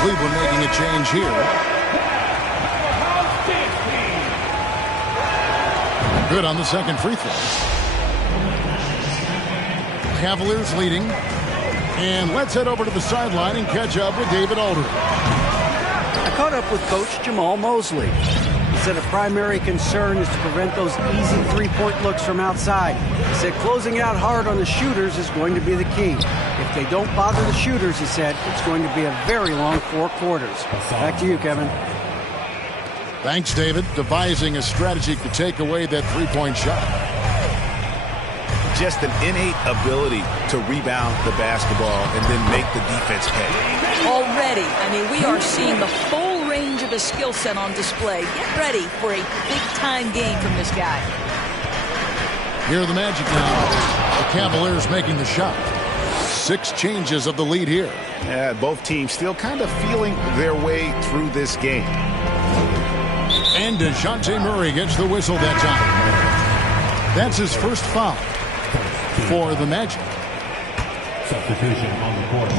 Cleveland making a change here. Good on the second free throw. Cavaliers leading. And let's head over to the sideline and catch up with David Aldridge. I caught up with Coach Jamal Mosley. He said a primary concern is to prevent those easy three-point looks from outside. He said closing out hard on the shooters is going to be the key. If they don't bother the shooters, he said, it's going to be a very long 4 quarters. Back to you, Kevin. Thanks, David. Devising a strategy to take away that three-point shot. Just an innate ability to rebound the basketball and then make the defense pay. Already, I mean, we are seeing the full range of his skill set on display. Get ready for a big-time game from this guy. Here are the Magic now. The Cavaliers making the shot. 6 changes of the lead here. Yeah, both teams still kind of feeling their way through this game. And DeJounte Murray gets the whistle that time. That's his first foul for the Magic. Substitution on the court.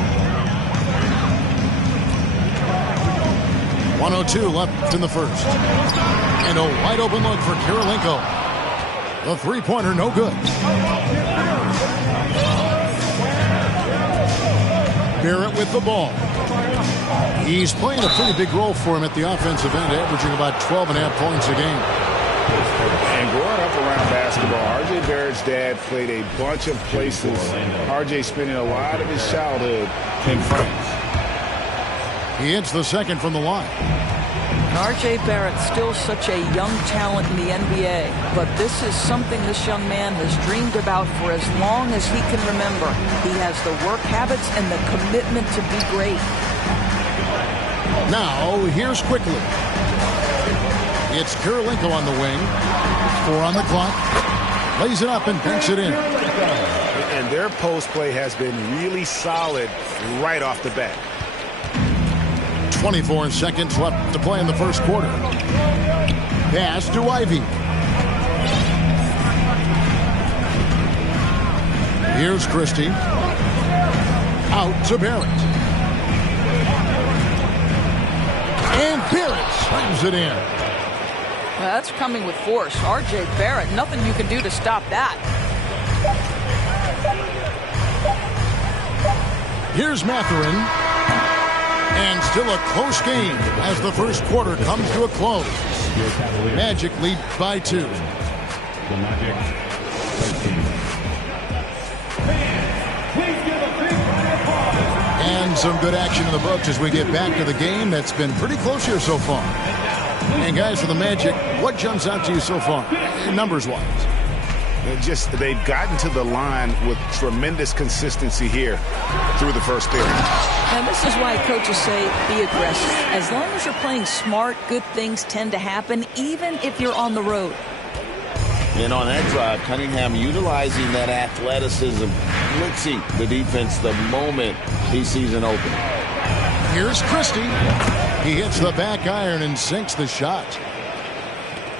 1:02 left in the first. And a wide open look for Kirilenko. The three-pointer no good. Barrett with the ball. He's playing a pretty big role for him at the offensive end, averaging about 12.5 points a game. And growing up around basketball, R.J. Barrett's dad played a bunch of places. R.J. spending a lot of his childhood in France. He hits the second from the line. And R.J. Barrett still such a young talent in the NBA, but this is something this young man has dreamed about for as long as he can remember. He has the work habits and the commitment to be great. Now, here's quickly. It's Kirilenko on the wing. 4 on the clock. Lays it up and banks it in. And their post play has been really solid right off the bat. 24 seconds left to play in the first quarter. Pass to Ivy. Here's Christie. Out to Barrett. And Barrett slams it in. Well, that's coming with force. R.J. Barrett, nothing you can do to stop that. Here's Mathurin. And still a close game as the first quarter comes to a close. Magic lead by 2. And some good action in the books as we get back to the game that's been pretty close here so far. And guys, for the Magic, what jumps out to you so far, numbers-wise? They've gotten to the line with tremendous consistency here through the first period. And this is why coaches say be aggressive. As long as you're playing smart, good things tend to happen, even if you're on the road. And on that drive, Cunningham utilizing that athleticism, blitzing the defense the moment he sees an opening. Here's Christie. He hits the back iron and sinks the shot.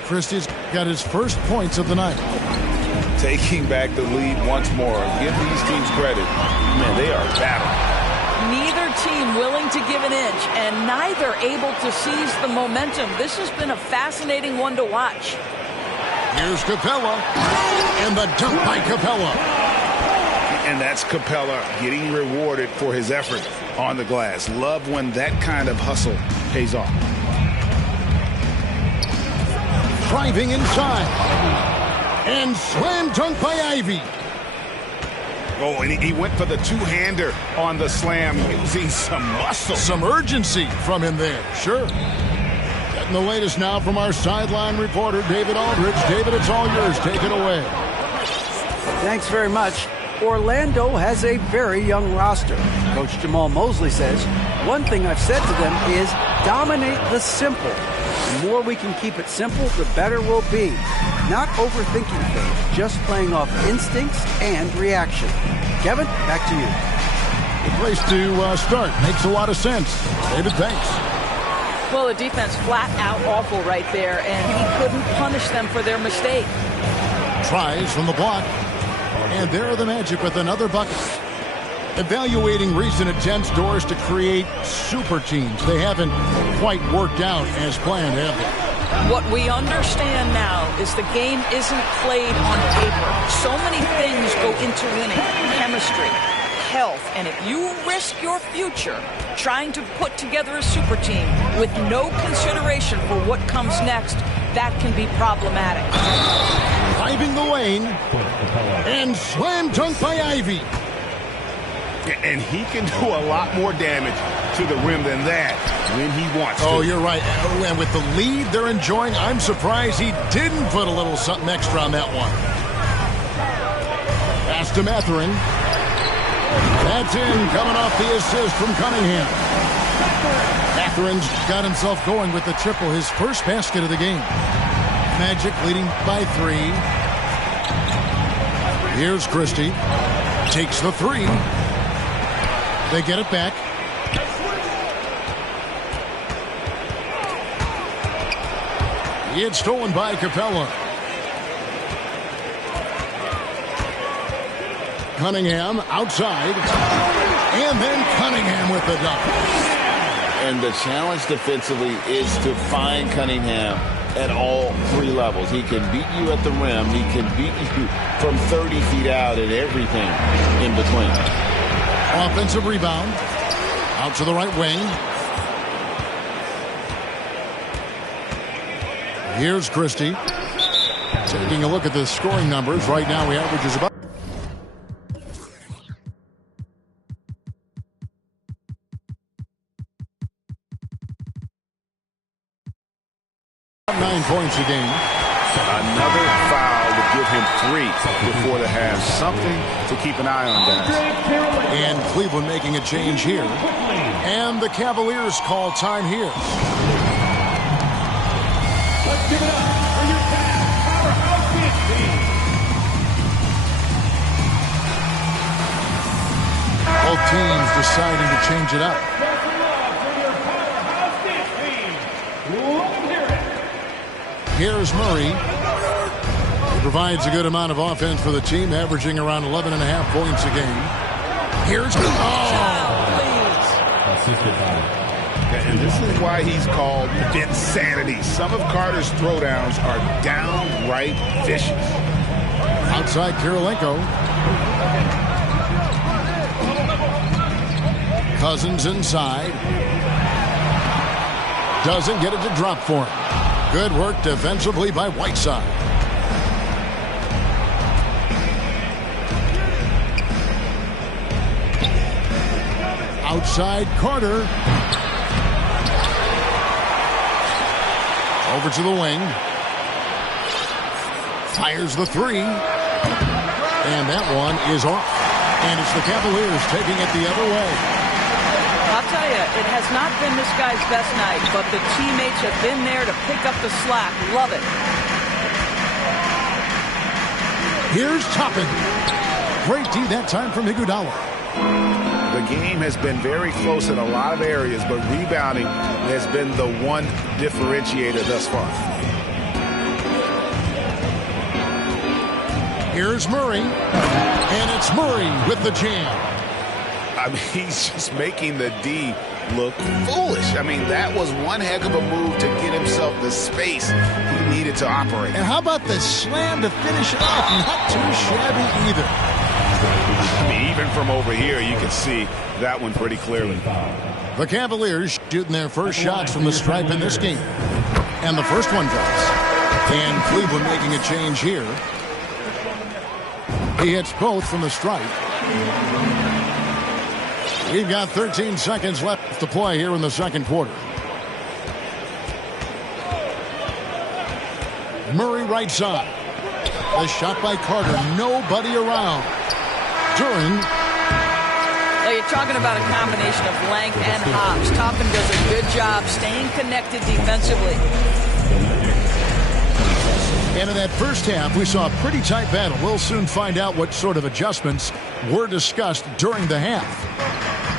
Christie's got his first points of the night. Taking back the lead once more. Give these teams credit. Man, they are battling. Neither team willing to give an inch, and neither able to seize the momentum. This has been a fascinating one to watch. Here's Capella, and the dunk by Capella. And that's Capella getting rewarded for his effort on the glass. Love when that kind of hustle pays off. Driving inside. And slam dunk by Ivy. Oh, and he went for the two-hander on the slam, using some muscle. Some urgency from him there, sure. Getting the latest now from our sideline reporter, David Aldridge. David, it's all yours. Take it away. Thanks very much. Orlando has a very young roster. Coach Jamal Mosley says, one thing I've said to them is dominate the simple. The more we can keep it simple, the better we'll be. Not overthinking things, just playing off instincts and reaction. Kevin, back to you. The place to start. Makes a lot of sense. David, thanks. Well, the defense flat out awful right there, and he couldn't punish them for their mistake. Tries from the block. And there are the Magic with another bucket. Evaluating recent attempts, Doris, to create super teams. They haven't quite worked out as planned, have they? What we understand now is the game isn't played on paper. So many things go into winning. Chemistry, health, and if you risk your future trying to put together a super team with no consideration for what comes next, that can be problematic. Driving the lane, and slam dunk by Ivy. And he can do a lot more damage to the rim than that when he wants to. Oh, you're right. And with the lead they're enjoying, I'm surprised he didn't put a little something extra on that one. Pass to Mathurin. That's in, coming off the assist from Cunningham. Mathurin's got himself going with the triple, his first basket of the game. Magic leading by 3. Here's Christie. Takes the 3. They get it back. It's stolen by Capella. Cunningham outside. And then Cunningham with the dunk. And the challenge defensively is to find Cunningham at all 3 levels. He can beat you at the rim. He can beat you from 30 feet out and everything in between. Offensive rebound. Out to the right wing. Here's Christie. Taking a look at the scoring numbers. Right now he averages about 9 points a game. Another foul would give him 3 before the half. Something to keep an eye on, guys. And Cleveland making a change here. And the Cavaliers call time here. Let's give it up for your powerhouse team. Both teams deciding to change it up. Here's Murray. He provides a good amount of offense for the team, averaging around 11.5 points a game. Here's And this is why he's called insanity. Some of Carter's throwdowns are downright vicious. Outside Kirilenko. Cousins inside. Doesn't get it to drop for him. Good work defensively by Whiteside. Outside Carter. Over to the wing. Fires the 3. And that one is off. And it's the Cavaliers taking it the other way. I'll tell you, it has not been this guy's best night, but the teammates have been there to pick up the slack. Love it. Here's Toppin. Great D that time from Iguodala. The game has been very close in a lot of areas, but rebounding has been the one differentiator thus far. Here's Murray. And it's Murray with the jam. I mean, he's just making the D look foolish. I mean, that was one heck of a move to get himself the space he needed to operate. And how about the slam to finish it off? Not too shabby either. I mean, even from over here, you can see that one pretty clearly. The Cavaliers shooting their first shots from the stripe in this game. And the first one drops. And Cleveland making a change here. He hits both from the stripe. We've got 13 seconds left to play here in the second quarter. Murray right side. The shot by Carter. Nobody around. During. Well, you're talking about a combination of length and hops. Toppin does a good job staying connected defensively. And in that first half, we saw a pretty tight battle. We'll soon find out what sort of adjustments were discussed during the half.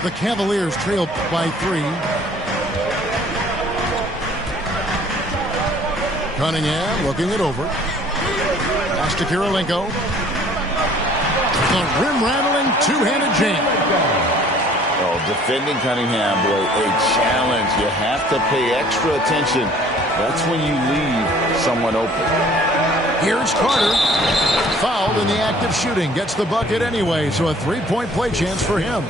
The Cavaliers trailed by 3. Cunningham looking it over. Pass to Kirilenko. The rim-rattling two-handed jam. Oh, defending Cunningham, boy, a challenge. You have to pay extra attention. That's when you leave someone open. Here's Carter. Fouled in the act of shooting. Gets the bucket anyway, so a three-point play chance for him.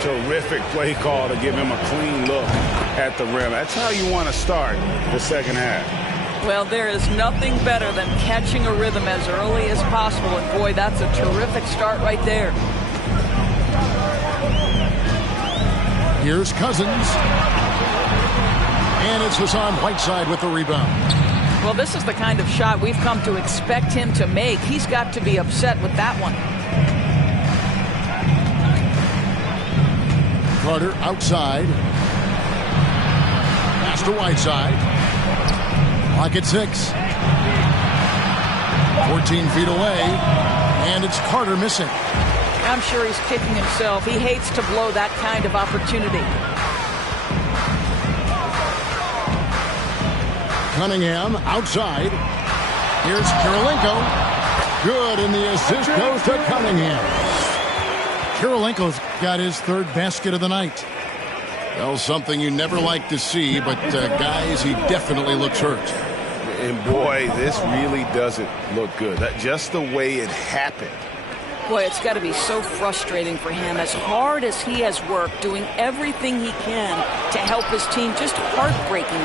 Terrific play call to give him a clean look at the rim. That's how you want to start the second half. Well, there is nothing better than catching a rhythm as early as possible. And, boy, that's a terrific start right there. Here's Cousins. And it's Hassan Whiteside with the rebound. Well, this is the kind of shot we've come to expect him to make. He's got to be upset with that one. Carter outside. Pass to Whiteside. Clock at 6. 14 feet away. And it's Carter missing. I'm sure he's kicking himself. He hates to blow that kind of opportunity. Cunningham outside. Here's Kirilenko. Good, and the assist goes to Cunningham. Kirilenko's got his third basket of the night. Well, something you never like to see, but guys, he definitely looks hurt. And boy, this really doesn't look good. Just the way it happened. Boy, it's got to be so frustrating for him. As hard as he has worked, doing everything he can to help his team, just heartbreaking.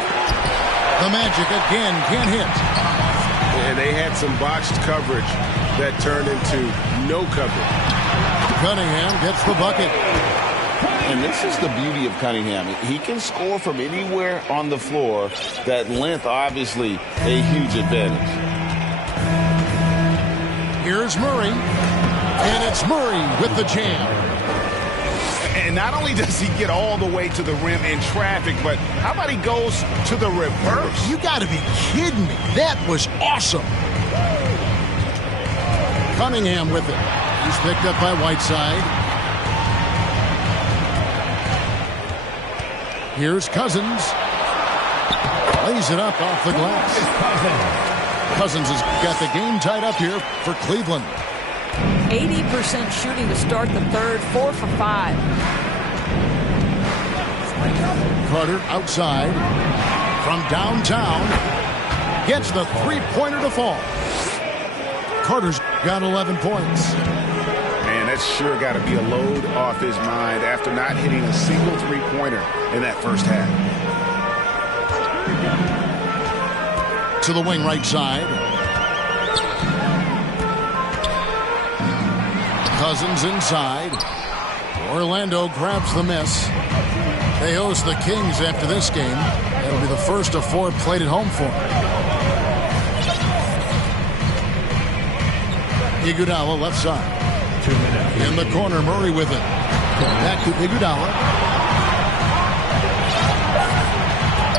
The Magic again can't hit. And they had some botched coverage that turned into no coverage. Cunningham gets the bucket. And this is the beauty of Cunningham. He can score from anywhere on the floor. That length, obviously, a huge advantage. Here's Murray. And it's Murray with the jam. And not only does he get all the way to the rim in traffic, but how about he goes to the reverse? You got to be kidding me. That was awesome. Cunningham with it. He's picked up by Whiteside. Here's Cousins. Lays it up off the glass. Cousins has got the game tied up here for Cleveland. 80% shooting to start the third, 4 for 5. Carter outside from downtown. Gets the three-pointer to fall. Carter's got 11 points. Man, that's sure got to be a load off his mind after not hitting a single three-pointer in that first half. To the wing right side. Cousins inside. Orlando grabs the miss. They host the Kings after this game. That'll be the first of 4 played at home for them. Iguodala left side. In the corner, Murray with it. Back to Iguodala.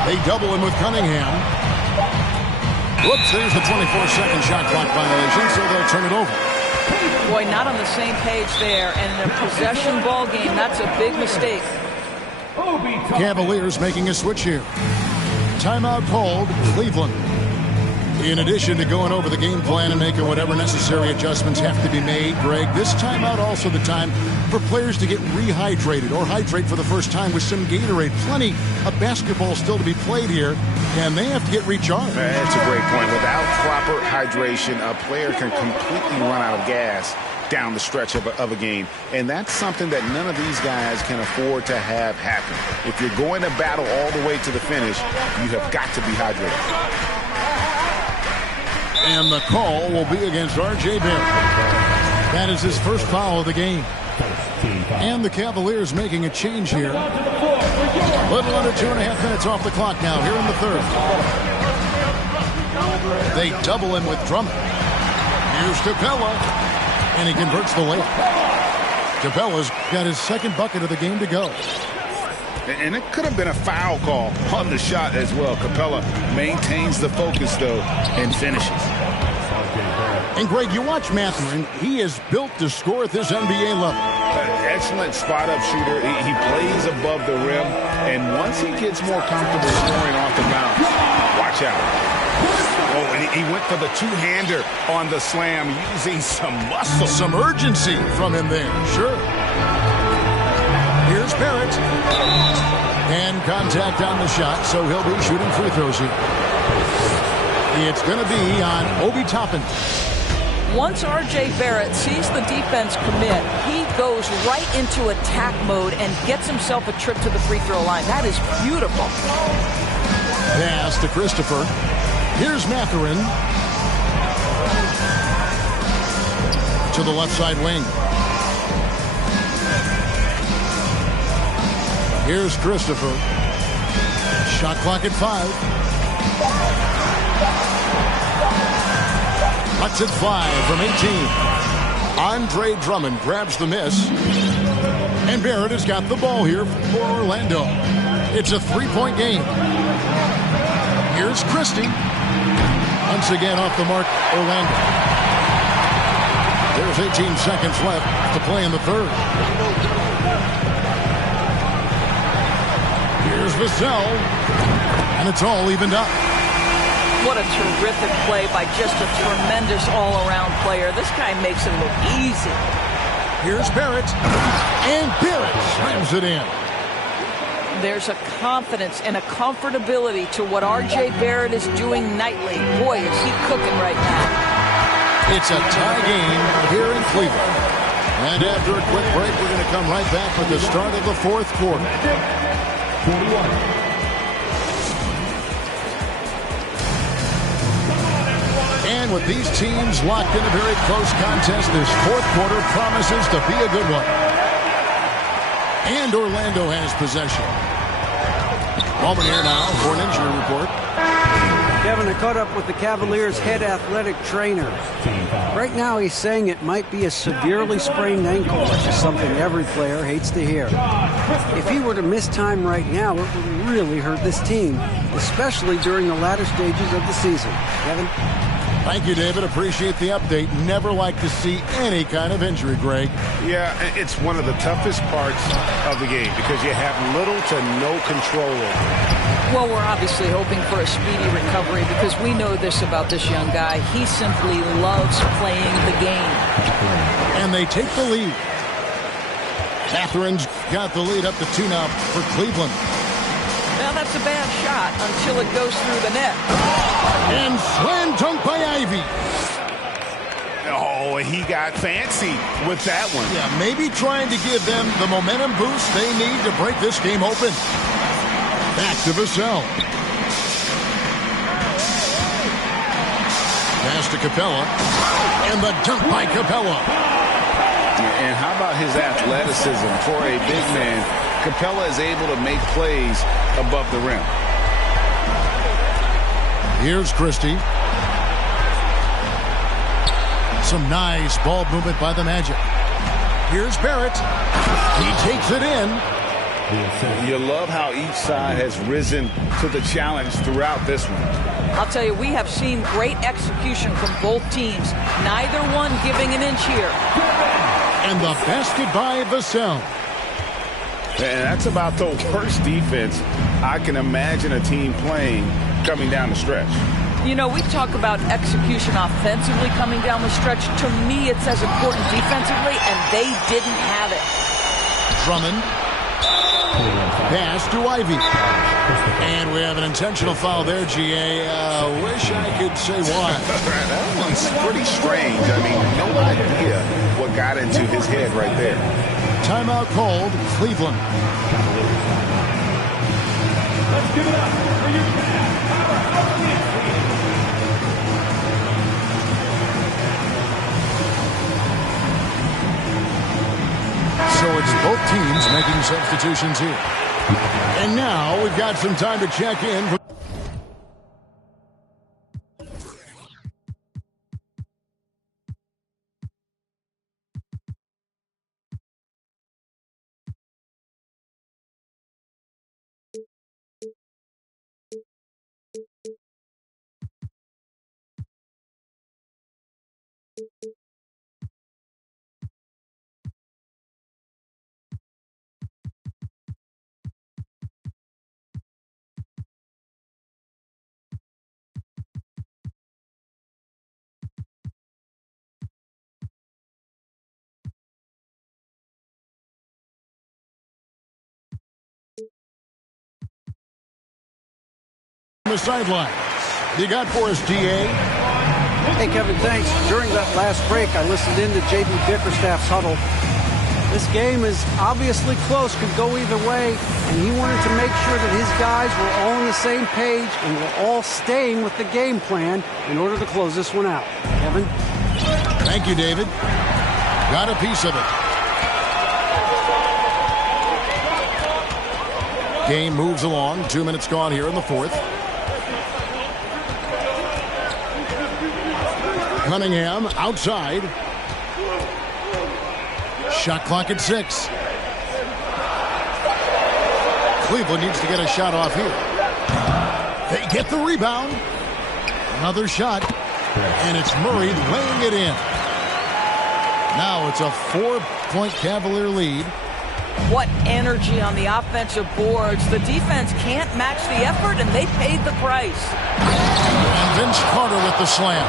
They double him with Cunningham. Whoops, there's the 24-second shot clock violation, so they'll turn it over. Boy, not on the same page there. And in a possession ball game, that's a big mistake. Cavaliers making a switch here. Timeout called, Cleveland. In addition to going over the game plan and making whatever necessary adjustments have to be made, Greg, this timeout also the time for players to get rehydrated or hydrate for the first time with some Gatorade. Plenty of basketball still to be played here, and they have to get recharged. That's a great point. Without proper hydration, a player can completely run out of gas down the stretch of a game. And that's something that none of these guys can afford to have happen. If you're going to battle all the way to the finish, you have got to be hydrated. And the call will be against R.J. Barrett. That is his first foul of the game. And the Cavaliers making a change here. A little under 2.5 minutes off the clock now here in the third. They double him with Drummond. Here's Capella. And he converts the layup. Capella's got his second bucket of the game to go. And it could have been a foul call on the shot as well. Capella maintains the focus, though, and finishes. And, Greg, you watch Mathurin. He is built to score at this NBA level. An excellent spot-up shooter. He plays above the rim. And once he gets more comfortable scoring off the bounce, Watch out. Oh, and he went for the two-hander on the slam, using some muscle. Some urgency from him there, sure. Here's Barrett. And contact on the shot, so he'll be shooting free throws here. It's going to be on Obi Toppin. Once R.J. Barrett sees the defense commit, he goes right into attack mode and gets himself a trip to the free throw line. That is beautiful. Pass to Christopher. Here's Mathurin. To the left side wing. Here's Christopher. Shot clock at 5. Cuts at 5 from 18. Andre Drummond grabs the miss. And Barrett has got the ball here for Orlando. It's a 3-point game. Here's Christie. Once again off the mark, Orlando. There's 18 seconds left to play in the third. Here's Vassell. And it's all evened up. What a terrific play by just a tremendous all-around player. This guy makes it look easy. Here's Barrett. And Barrett slams it in. There's a confidence and a comfortability to what R.J. Barrett is doing nightly. Boy, is he cooking right now. It's a tie game here in Cleveland. And after a quick break, we're going to come right back with the start of the fourth quarter. 41. And with these teams locked in a very close contest, this fourth quarter promises to be a good one. And Orlando has possession. Moment here now for an injury report. Kevin, I caught up with the Cavaliers' head athletic trainer. Right now he's saying it might be a severely sprained ankle, which is something every player hates to hear. If he were to miss time right now, it would really hurt this team, especially during the latter stages of the season. Kevin? Thank you, David. Appreciate the update. Never like to see any kind of injury, Greg. Yeah, it's one of the toughest parts of the game because you have little to no control over it. Well, we're obviously hoping for a speedy recovery because we know this about this young guy. He simply loves playing the game. And they take the lead. Catherine's got the lead up to 2 now for Cleveland. Now that's a bad shot until it goes through the net. And slam dunk by Ivy. Oh, he got fancy with that one. Yeah, maybe trying to give them the momentum boost they need to break this game open. Back to Vassell. Pass to Capella. And the dunk by Capella. And how about his athleticism for a big man? Capella is able to make plays above the rim. Here's Christie. Some nice ball movement by the Magic. Here's Barrett. He takes it in. You love how each side has risen to the challenge throughout this one. I'll tell you, we have seen great execution from both teams. Neither one giving an inch here. And the basket by Vassell. And that's about the worst defense I can imagine a team playing coming down the stretch. You know, we talk about execution offensively coming down the stretch. To me, it's as important defensively, and they didn't have it. Drummond. Pass to Ivy. And we have an intentional foul there, GA. Wish I could say why. That one's pretty strange. I mean, no idea what got into his head right there. Timeout called, Cleveland. Let's give it up for your powerhouse team. So it's both teams making substitutions here. And now we've got some time to check in. the sidelines. You got for us, DA? Hey, Kevin, thanks. During that last break, I listened in to J.B. Bickerstaff's huddle. This game is obviously close, could go either way, and he wanted to make sure that his guys were all on the same page and were all staying with the game plan in order to close this one out. Kevin? Thank you, David. Got a piece of it. Game moves along. 2 minutes gone here in the fourth. Cunningham outside. Shot clock at 6. Cleveland needs to get a shot off here. They get the rebound. Another shot. And it's Murray laying it in. Now it's a 4-point Cavalier lead. What energy on the offensive boards. The defense can't match the effort, and they paid the price. And Vince Carter with the slam.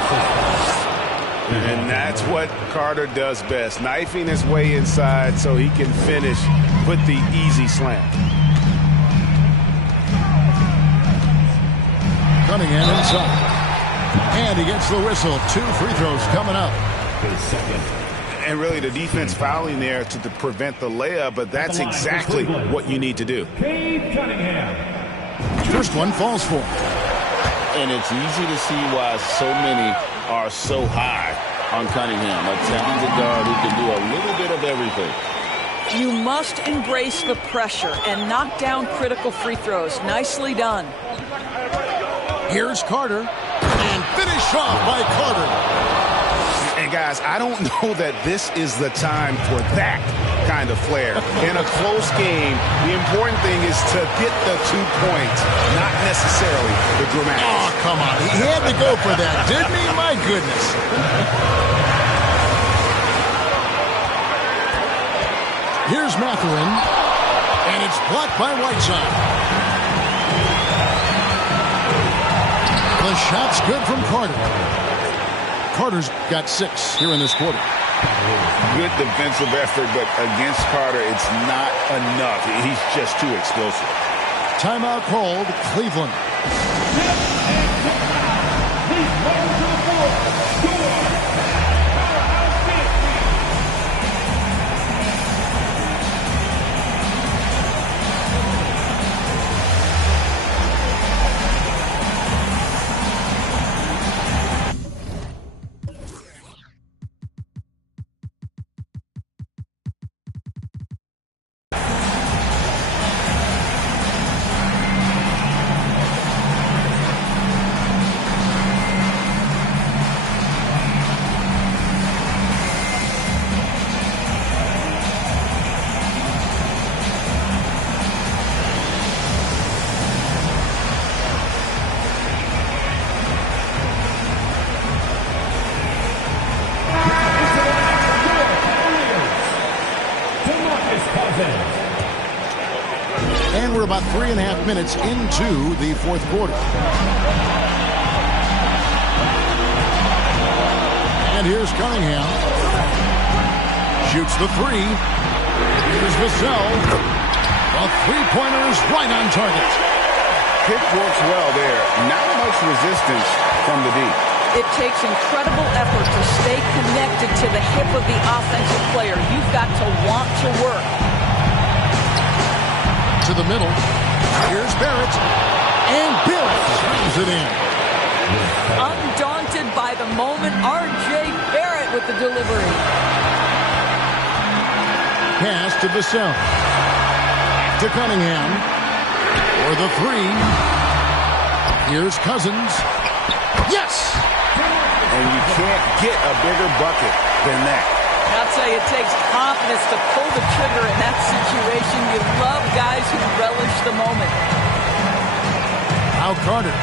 And that's what Carter does best, knifing his way inside so he can finish with the easy slam. Cunningham inside. And he gets the whistle. 2 free throws coming up. And really the defense fouling there to prevent the layup, but that's exactly what you need to do. Cade Cunningham. First one falls for him. And it's easy to see why so many are so high on Cunningham, a talented guard who can do a little bit of everything. You must embrace the pressure and knock down critical free throws. Nicely done. Here's Carter. And finish off by Carter. And guys, I don't know that this is the time for that kind of flair. In a close game, the important thing is to get the 2 points, not necessarily the dramatics. Oh, come on. He had to go for that, didn't he? My goodness. Here's Mathurin. And it's blocked by Whiteside. The shot's good from Carter. Carter's got 6 here in this quarter. Good defensive effort, but against Carter, it's not enough. He's just too explosive. Timeout called, Cleveland. And we're about 3.5 minutes into the fourth quarter. And here's Cunningham. Shoots the 3. Here's Vassell. A three-pointer is right on target. Pick works well there. Not much resistance from the deep. It takes incredible effort to stay connected to the hip of the offensive player. You've got to want to work. To the middle. Here's Barrett. And Barrett slams it in. Undaunted by the moment, R.J. Barrett with the delivery. Pass to Vassell. To Cunningham. For the 3. Here's Cousins. Yes! And you can't get a bigger bucket than that. I'll tell you, it takes confidence to pull the trigger in that situation. You love guys who relish the moment. Now Carter.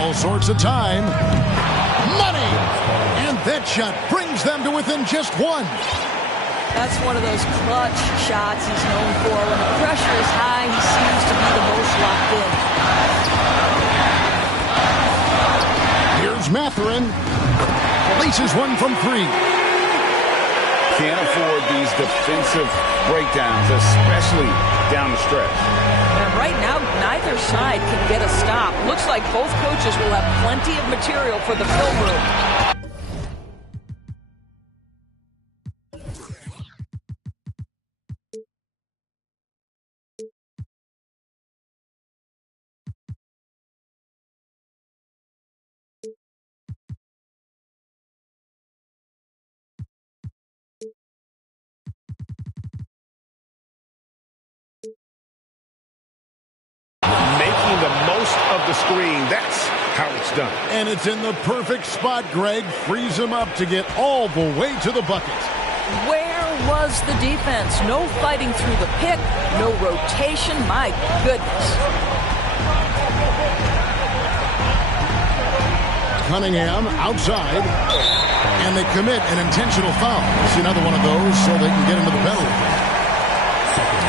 All sorts of time. Money! And that shot brings them to within just 1. That's one of those clutch shots he's known for. When the pressure is high, he seems to be the most locked in. Here's Mathurin. Releases one from 3. Can't afford these defensive breakdowns, especially down the stretch. And right now, neither side can get a stop. Looks like both coaches will have plenty of material for the film room. Making the most of the screen. That's how it's done. And it's in the perfect spot, Greg. Frees him up to get all the way to the bucket. Where was the defense? No fighting through the pick, no rotation. My goodness. Cunningham outside, and they commit an intentional foul. See another one of those so they can get into the penalty.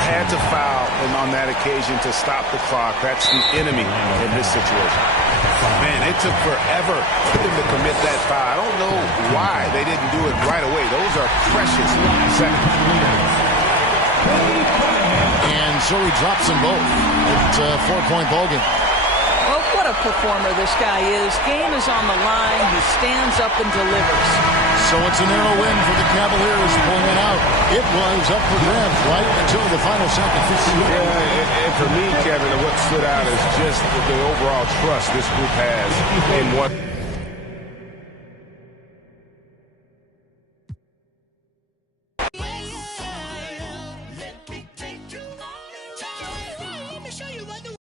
Had to foul on that occasion to stop the clock. That's the enemy in this situation. Man, it took forever for them to commit that foul. I don't know why they didn't do it right away. Those are precious seconds. And so he drops them both. It's a 4-point ball game. Well, what a performer this guy is. Game is on the line. He stands up and delivers. So it's a narrow win for the Cavaliers pulling it out. It was up for grabs right until the final second. Yeah, and for me, Kevin, what stood out is just the overall trust this group has in what... Let me show you what the